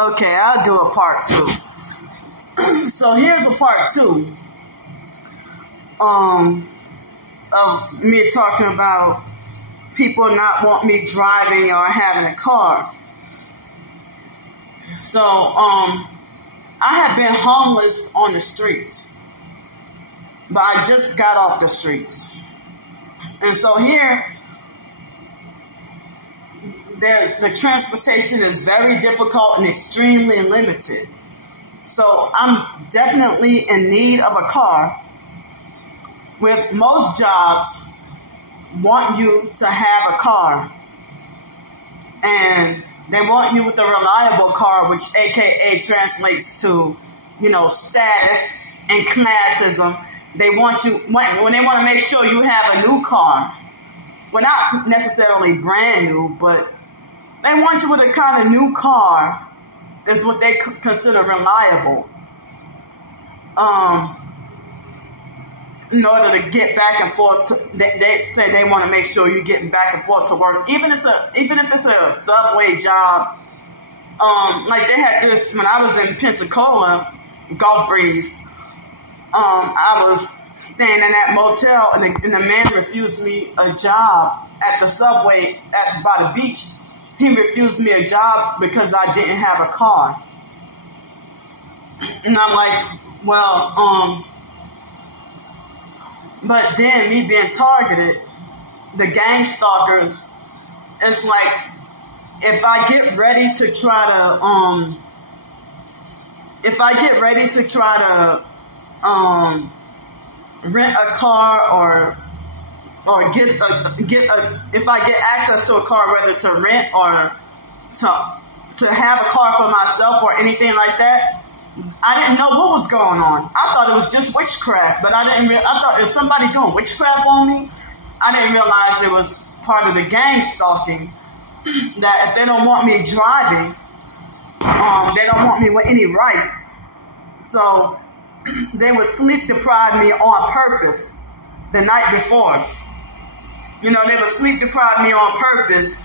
Okay, I'll do a part 2. So here's a part 2 of me talking about people not want me driving or having a car. So I have been homeless on the streets, but I just got off the streets. And so here, the transportation is very difficult and extremely limited. So I'm definitely in need of a car. With most jobs want you to have a car. And they want you with a reliable car, which AKA translates to, status and classism. They want you, when they want to make sure you have a new car. Well, not necessarily brand new, but they want you with a kind of new car is what they consider reliable. In order to get back and forth, they say they want to make sure you're getting back and forth to work, even if it's a subway job. Like they had this when I was in Pensacola, Gulf Breeze. I was staying in that motel, and the man refused me a job at the subway by the beach. He refused me a job because I didn't have a car. And I'm like, well, but then me being targeted, the gang stalkers, it's like, if I get ready to try to rent a car or if I get access to a car, whether to rent or to have a car for myself or anything like that, I didn't know what was going on. I thought it was just witchcraft, but I thought it was somebody doing witchcraft on me. I didn't realize it was part of the gang stalking. That if they don't want me driving, they don't want me with any rights. So they would sleep deprive me on purpose the night before. They would sleep deprive me on purpose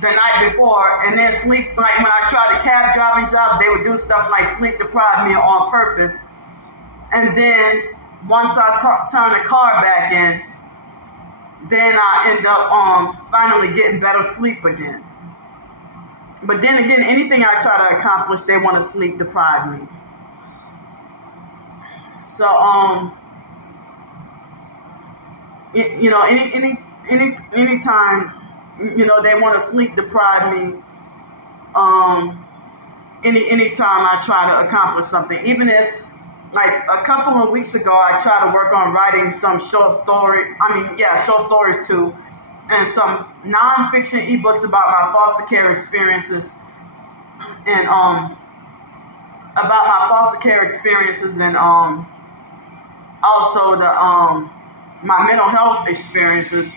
the night before, and then sleep, like when I tried a cab driving job, they would do stuff like sleep deprive me on purpose. And then once I turn the car back in, then I end up finally getting better sleep again. But then again, anything I try to accomplish, they want to sleep deprive me. So anytime, they want to sleep deprive me. Anytime I try to accomplish something, even if, like a couple of weeks ago, I tried to work on writing some short stories too, and some nonfiction ebooks about my foster care experiences, and also my mental health experiences.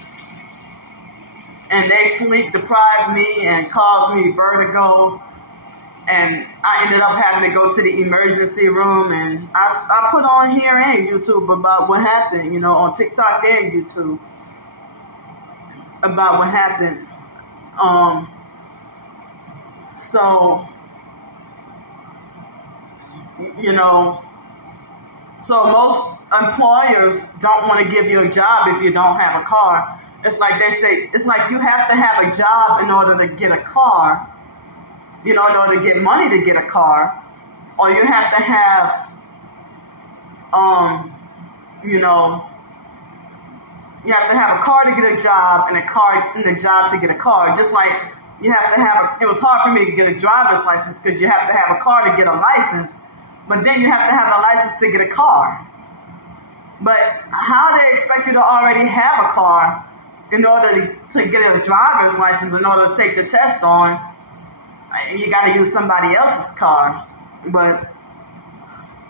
And they sleep deprived me and caused me vertigo. And I ended up having to go to the emergency room. And I put on here and YouTube about what happened, on TikTok and YouTube. About what happened. So most employers don't want to give you a job if you don't have a car. It's like they say, it's like you have to have a job in order to get a car, in order to get money to get a car, or you have to have, you have to have a car to get a job and a job to get a car. Just like you have to have it was hard for me to get a driver's license because you have to have a car to get a license, but then you have to have a license to get a car. But how they expect you to already have a car in order to get a driver's license, in order to take the test on, you got to use somebody else's car. But,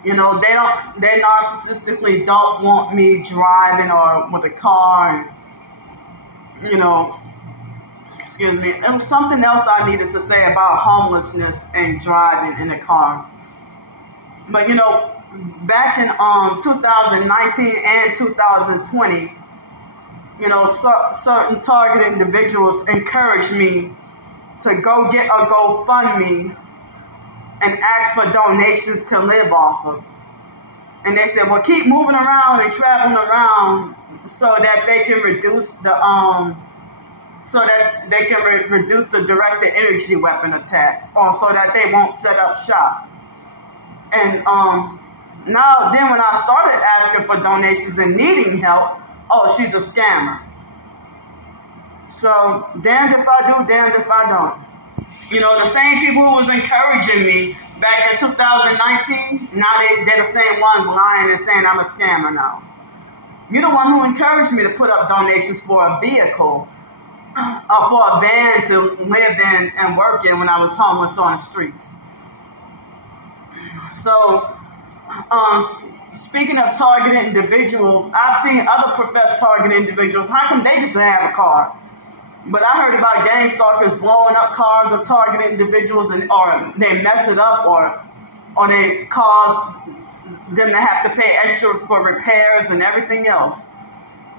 they narcissistically don't want me driving or with a car. And, excuse me. It was something else I needed to say about homelessness and driving in a car. But, back in 2019 and 2020, certain targeted individuals encouraged me to go get a GoFundMe and asked for donations to live off of. And they said, well, keep moving around and traveling around so that they can reduce the directed energy weapon attacks, or so that they won't set up shop. And now then when I started asking for donations and needing help, oh, she's a scammer. So damned if I do, damned if I don't. You know, the same people who was encouraging me back in 2019, now they're the same ones lying and saying I'm a scammer now. You're the one who encouraged me to put up donations for a vehicle, for a van to live in and work in when I was homeless on the streets. So, speaking of targeted individuals, I've seen other professed targeted individuals. How come they get to have a car? But I heard about gang stalkers blowing up cars of targeted individuals, or they mess it up, or they cause them to have to pay extra for repairs and everything else.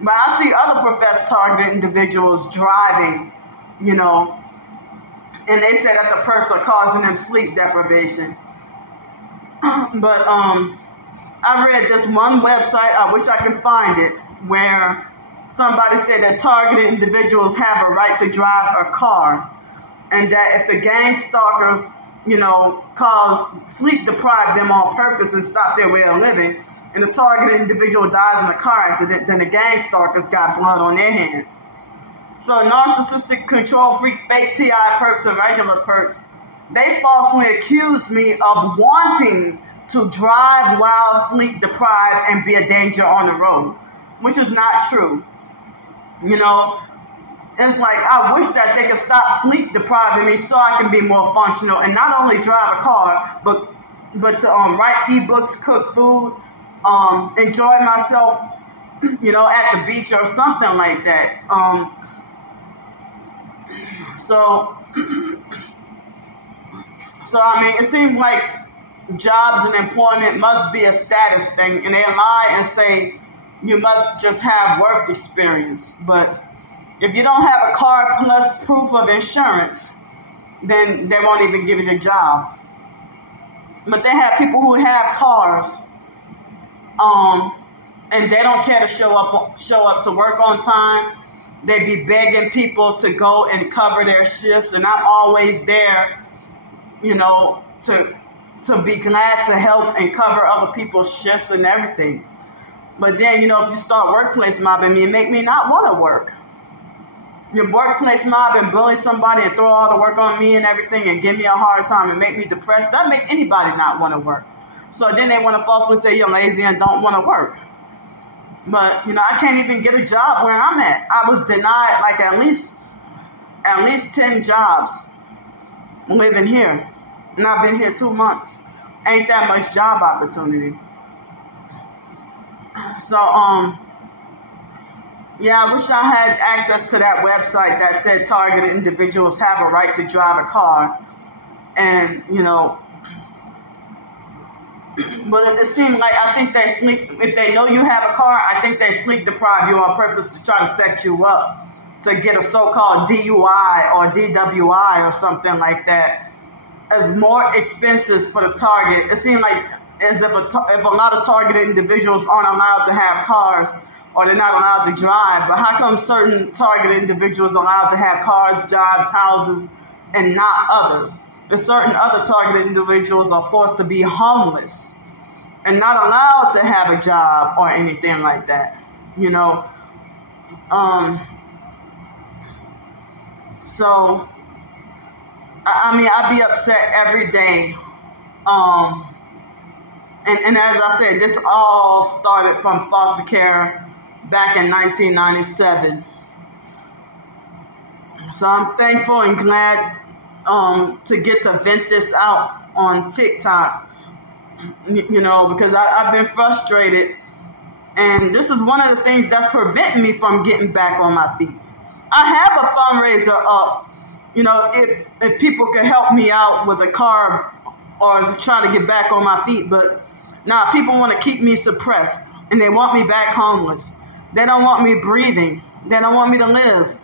But I see other professed targeted individuals driving, you know, and they say that the perps are causing them sleep deprivation. But I read this one website, I wish I could find it, where somebody said that targeted individuals have a right to drive a car, and that if the gang stalkers, you know, sleep deprive them on purpose and stop their way of living, and the targeted individual dies in a car accident, then the gang stalkers got blood on their hands. So narcissistic, control freak, fake TI perps and regular perps, they falsely accused me of wanting to drive while sleep deprived and be a danger on the road, which is not true. You know, it's like I wish that they could stop sleep depriving me so I can be more functional and not only drive a car, but to write ebooks, cook food, enjoy myself, you know, at the beach or something like that. So I mean, it seems like jobs and employment must be a status thing, and they lie and say you must just have work experience. But if you don't have a car plus proof of insurance, then they won't even give you a job. But they have people who have cars, and they don't care to show up to work on time. They be begging people to go and cover their shifts, and I'm always there, you know, to be glad to help and cover other people's shifts and everything. But then, you know, if you start workplace mobbing me, it make me not want to work. Your workplace mob and bully somebody and throw all the work on me and everything and give me a hard time and make me depressed, that make anybody not want to work. So then they want to falsely say you're lazy and don't want to work. But, you know, I can't even get a job where I'm at. I was denied like at least 10 jobs living here. And I've been here 2 months. Ain't that much job opportunity. So, yeah, I wish I had access to that website that said targeted individuals have a right to drive a car. And, you know, but it seems like I think they if they know you have a car, I think they sleep deprive you on purpose to try to set you up to get a so-called DUI or DWI or something like that as more expenses for the target. It seems like as if a lot of targeted individuals aren't allowed to have cars or they're not allowed to drive. But how come certain targeted individuals are allowed to have cars, jobs, houses, and not others? And certain other targeted individuals are forced to be homeless and not allowed to have a job or anything like that, you know. So, I mean, I'd be upset every day. And as I said, this all started from foster care back in 1997. So I'm thankful and glad to get to vent this out on TikTok, you know, because I've been frustrated. And this is one of the things that's preventing me from getting back on my feet. I have a fundraiser up, you know, if people can help me out with a car or to try to get back on my feet. But now people want to keep me suppressed and they want me back homeless. They don't want me breathing. They don't want me to live.